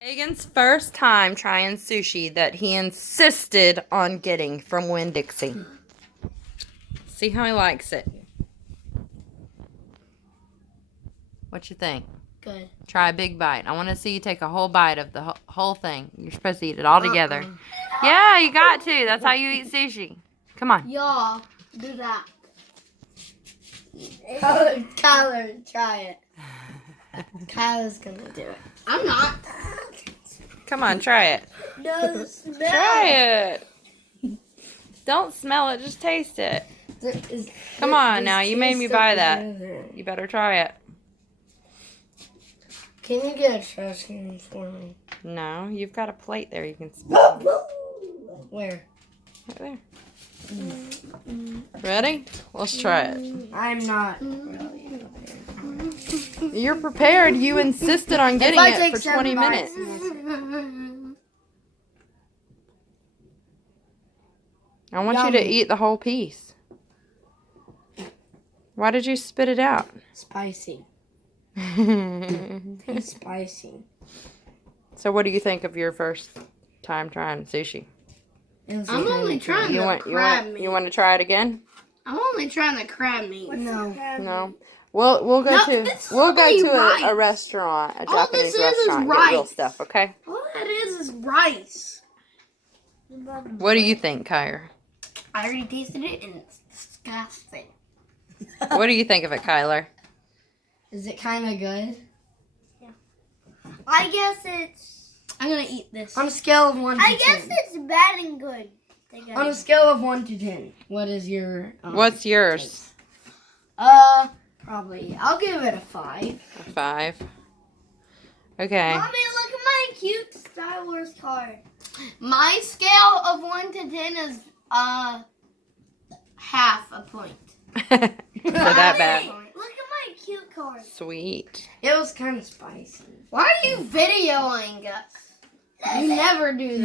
Megan's first time trying sushi that he insisted on getting from Winn-Dixie. See how he likes it. What you think? Good. Try a big bite. I want to see you take a whole bite of the whole thing. You're supposed to eat it all together. Yeah, you got to. That's how you eat sushi. Come on. Y'all, do that. Kyler, try it. Kyler's gonna do it. I'm not. Come on, try it. No, smell. Try it. Don't smell it, just taste it. Come on now, you made me buy that. You better try it. Can you get a trash can for me? No, you've got a plate there you can smell. Where? Right there. Ready? Let's try it. I'm not. You're prepared. You insisted on getting it for 20 minutes. I want you to eat the whole piece. Why did you spit it out? Spicy. It's spicy. So what do you think of your first time trying sushi? I'm only trying the crab meat. You want to try it again? I'm only trying the crab meat. No. We'll go to a restaurant, a Japanese restaurant, and get real stuff, okay? All that is rice. What do you think, Kyler? I already tasted it and it's disgusting. What do you think of it, Kyler? Is it kind of good? Yeah. I guess it's... I'm going to eat this. On a scale of 1 to 10. I guess it's bad and good. On a scale of 1 to 10, what is your... What's yours? Taste? Probably. I'll give it a 5. A 5. Okay. Mommy, look at my cute Star Wars card. My scale of 1 to 10 is half a point. So that bad. Look at my cute card. Sweet. It was kind of spicy. Why are you videoing us? You never do that.